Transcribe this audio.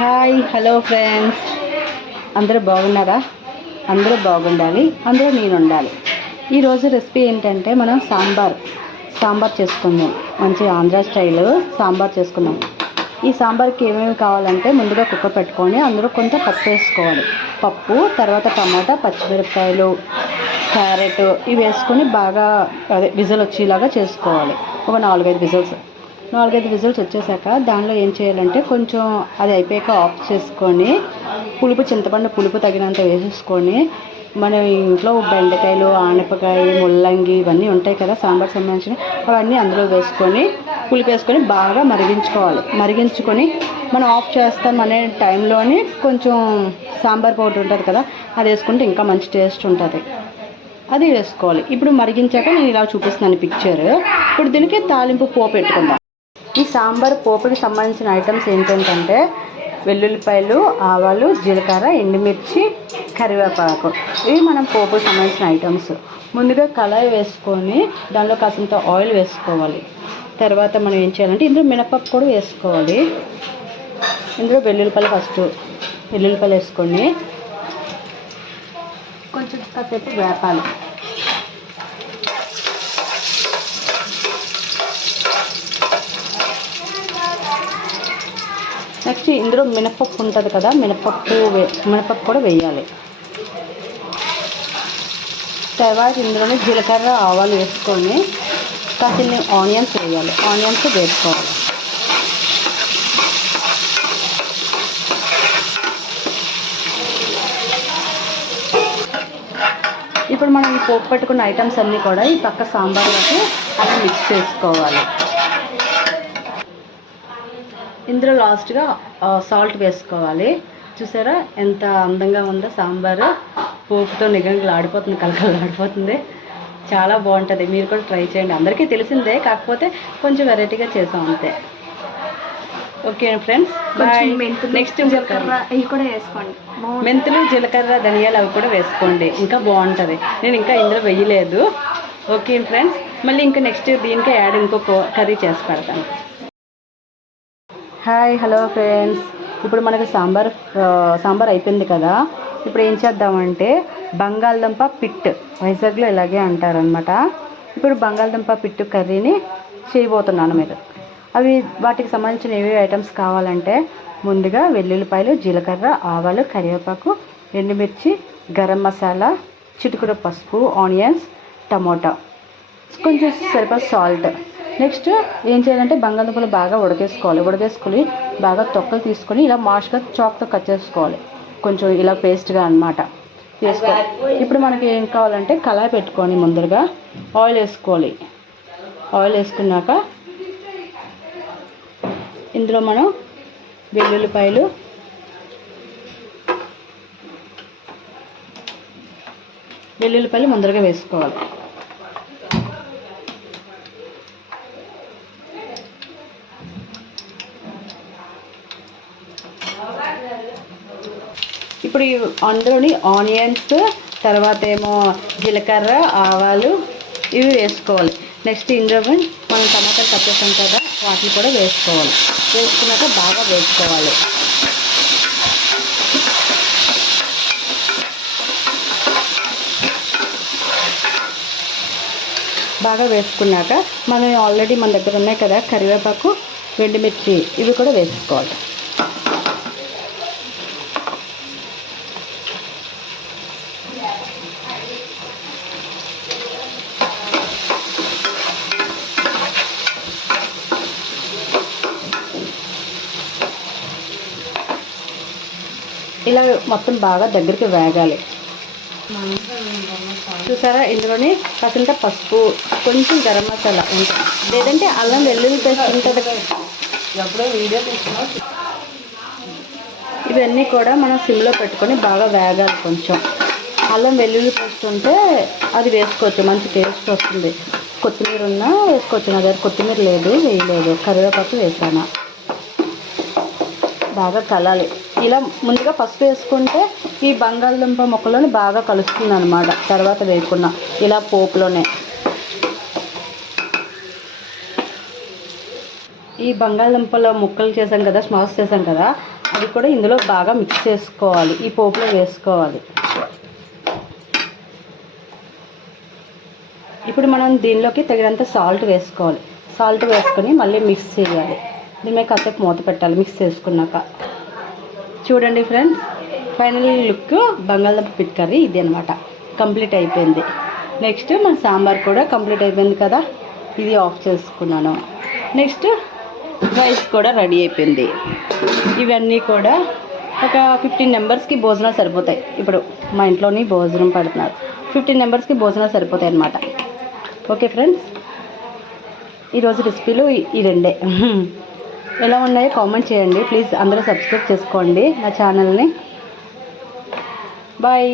Hi hello friends, అందరూ బాగున్నారా? అందరూ బాగుండాలి, అందరూ నేను ఉండాలి. ఈరోజు రెసిపీ ఏంటంటే మనం సాంబార్ చేసుకుందాం. మంచి ఆంధ్ర స్టైల్ సాంబార్ చేసుకుందాం. ఈ సాంబార్కి ఏమేమి కావాలంటే ముందుగా కుక్కర్ పెట్టుకొని అందులో కొంత పప్పు వేసుకోవాలి. పప్పు, తర్వాత టమాటా, పచ్చిమిరపకాయలు, క్యారెట్ ఇవి వేసుకొని బాగా విజిల్ వచ్చేలాగా చేసుకోవాలి. ఒక 4-5 విజిల్స్ వచ్చేసాక దానిలో ఏం చేయాలంటే కొంచెం అది అయిపోయాక ఆఫ్ చేసుకొని చింతపండు పులుపు తగినంత వేసేసుకొని మన ఇంట్లో బెండకాయలు, ఆనపకాయ, ముల్లంగి ఇవన్నీ ఉంటాయి కదా సాంబార్ సంబంధించిన అవన్నీ అందులో వేసుకొని పులుపు వేసుకొని బాగా మరిగించుకొని మనం ఆఫ్ చేస్తాం అనే టైంలోని కొంచెం సాంబార్ పౌడర్ ఉంటుంది కదా అది వేసుకుంటే ఇంకా మంచి టేస్ట్ ఉంటుంది. అది వేసుకోవాలి. ఇప్పుడు మరిగించాక నేను ఇలా చూపిస్తున్నాను పిక్చర్. ఇప్పుడు దీనికి తాలింపు పోపు పెట్టుకుందాం. ఈ సాంబార్ పోపుకి సంబంధించిన ఐటమ్స్ ఏంటంటే వెల్లుల్లిపాయలు, ఆవాలు, జీలకర్ర, ఎండుమిర్చి, కరివేపాకు ఇవి మనం పోపుకి సంబంధించిన ఐటమ్స్. ముందుగా కళాయి వేసుకొని దానిలో కాసింత ఆయిల్ వేసుకోవాలి. తర్వాత మనం ఏం చేయాలంటే ఇందులో మినపప్పు కూడా వేసుకోవాలి. ఇందులో వెల్లుల్లిపాయలు వేసుకొని కొంచెం కాసేపు వేపాలి. నెక్స్ట్ ఇందులో మినపప్పు ఉంటుంది కదా, మినపప్పు కూడా వేయాలి. తర్వాత ఇందులోనే జీలకర్ర, ఆవాలు వేసుకొని కాసిన ఆనియన్స్ వేయాలి. ఆనియన్స్ వేసుకోవాలి. ఇప్పుడు మనం ఈ పోపు పెట్టుకున్న ఐటమ్స్ అన్నీ కూడా ఈ పక్క సాంబార్లోకి అన్నీ మిక్స్ చేసుకోవాలి. ఇందులో లాస్ట్గా సాల్ట్ వేసుకోవాలి. చూసారా ఎంత అందంగా ఉందో సాంబారు. పోపుతో నిగనిగలాడిపోతుంది, కలకలాడిపోతుంది. చాలా బాగుంటుంది. మీరు కూడా ట్రై చేయండి. అందరికీ తెలిసిందే, కాకపోతే కొంచెం వెరైటీగా చేసాం అంతే. Okay friends, bye. నెక్స్ట్ జీలకర్ర ఇవి కూడా వేసుకోండి. మెంతులు, జీలకర్ర, ధనియాలు అవి కూడా వేసుకోండి, ఇంకా బాగుంటుంది. నేను ఇంకా ఇందులో వేయలేదు. ఓకే ఫ్రెండ్స్, మళ్ళీ ఇంకా నెక్స్ట్ దీనికి యాడ్ ఇంకొక కర్రీ చేసి పెడతాను. హాయ్ హలో ఫ్రెండ్స్, ఇప్పుడు మనకి సాంబార్ అయిపోయింది కదా. ఇప్పుడు ఏం చేద్దామంటే బంగాళదుంప పిట్టు, వైజాగ్లో ఇలాగే అంటారనమాట. ఇప్పుడు బంగాళదుంప పిట్టు కర్రీని చేయబోతున్నాను. మీరు వాటికి సంబంధించిన ఏవే ఐటమ్స్ కావాలంటే ముందుగా వెల్లుల్లిపాయలు, జీలకర్ర, ఆవాలు, కరివేపాకు, ఎండుమిర్చి, గరం మసాలా, చిటికెడు పసుపు, ఆనియన్స్, టమోటా, కొంచెం సరిపడా సాల్ట్. నెక్స్ట్ ఏం చేయాలంటే బంగాళదుంపలు బాగా ఉడకేసుకొని బాగా తొక్కలు తీసుకొని ఇలా మాష్గా చాక్తో కట్ చేసుకోవాలి. కొంచెం ఇలా పేస్ట్గా అన్నమాట వేసుకోవాలి. ఇప్పుడు మనకి ఏం కావాలంటే కళాయి పెట్టుకొని ముందరగా ఆయిల్ వేసుకోవాలి. ఆయిల్ వేసుకున్నాక ఇందులో మనం వెల్లుల్లిపాయలు, ముందరగా వేసుకోవాలి. ఇప్పుడు అందులోని ఆనియన్స్, తర్వాత ఏమో జీలకర్ర, ఆవాలు ఇవి వేసుకోవాలి. నెక్స్ట్ ఇందులో మనం టమాటాలు కట్ చేసాం కదా వాటిని కూడా వేసుకోవాలి. వేసుకున్నాక బాగా వేసుకోవాలి. బాగా వేసుకున్నాక మనం ఆల్రెడీ మన దగ్గర ఉన్నాయి కదా కరివేపాకు, ఎండుమిర్చి ఇవి కూడా వేసుకోవాలి. ఇలా మొత్తం బాగా దగ్గరికి వేగాలి. చూసారా, ఇందులోని కాసింత పసుపు, కొంచెం గరం మసాలా ఉంటుంది, లేదంటే అల్లం వెల్లుల్లి పేస్ట్ ఉంటుంది. ఇవన్నీ కూడా మనం సిమ్లో పెట్టుకొని బాగా వేగాలి. కొంచెం అల్లం వెల్లుల్లి పేస్ట్ ఉంటే అది వేసుకోవచ్చు, మంచి టేస్ట్ వస్తుంది. కొత్తిమీర ఉన్నా వేసుకోవచ్చు. నా దగ్గర కొత్తిమీర లేదు, వేయలేదు. కరివేపాకు వేసాను. బాగా కలాలి. ఇలా ముందుగా పసుపు వేసుకుంటే ఈ బంగాళదుంప ముక్కలోని బాగా కలుస్తుంది అన్నమాట. తర్వాత వేయకుండా ఇలా పోపులోనే ఈ బంగాళదుంపల ముక్కలు చేసాం కదా, స్మాష్ చేసాం కదా, అది కూడా ఇందులో బాగా మిక్స్ చేసుకోవాలి, ఈ పోపులో వేసుకోవాలి. ఇప్పుడు మనం దీనిలోకి తగినంత సాల్ట్ వేసుకోవాలి. సాల్ట్ వేసుకొని మళ్ళీ మిక్స్ చేయాలి. దీని మీద కాసేపు మూత పెట్టాలి మిక్స్ చేసుకున్నాక. చూడండి ఫ్రెండ్స్, ఫైనల్ లుక్ బంగాళదుంప పిట్ కర్రీ ఇది అనమాట. కంప్లీట్ అయిపోయింది. నెక్స్ట్ మన సాంబార్ కూడా కంప్లీట్ అయిపోయింది కదా, ఇది ఆఫ్ చేసుకున్నాను. నెక్స్ట్ రైస్ కూడా రెడీ అయిపోయింది. ఇవన్నీ కూడా ఒక 15 మెంబర్స్కి భోజనాలు సరిపోతాయి. ఇప్పుడు మా ఇంట్లోని భోజనం పెడుతున్నారు, 15 మెంబర్స్కి భోజనాలు సరిపోతాయి అన్నమాట. ఓకే ఫ్రెండ్స్, ఈరోజు రెసిపీలు ఈ రెండే. ఎలా ఉన్నాయో కామెంట్ చేయండి ప్లీజ్. అందరూ సబ్స్క్రైబ్ చేసుకోండి నా ఛానల్ని. బాయ్.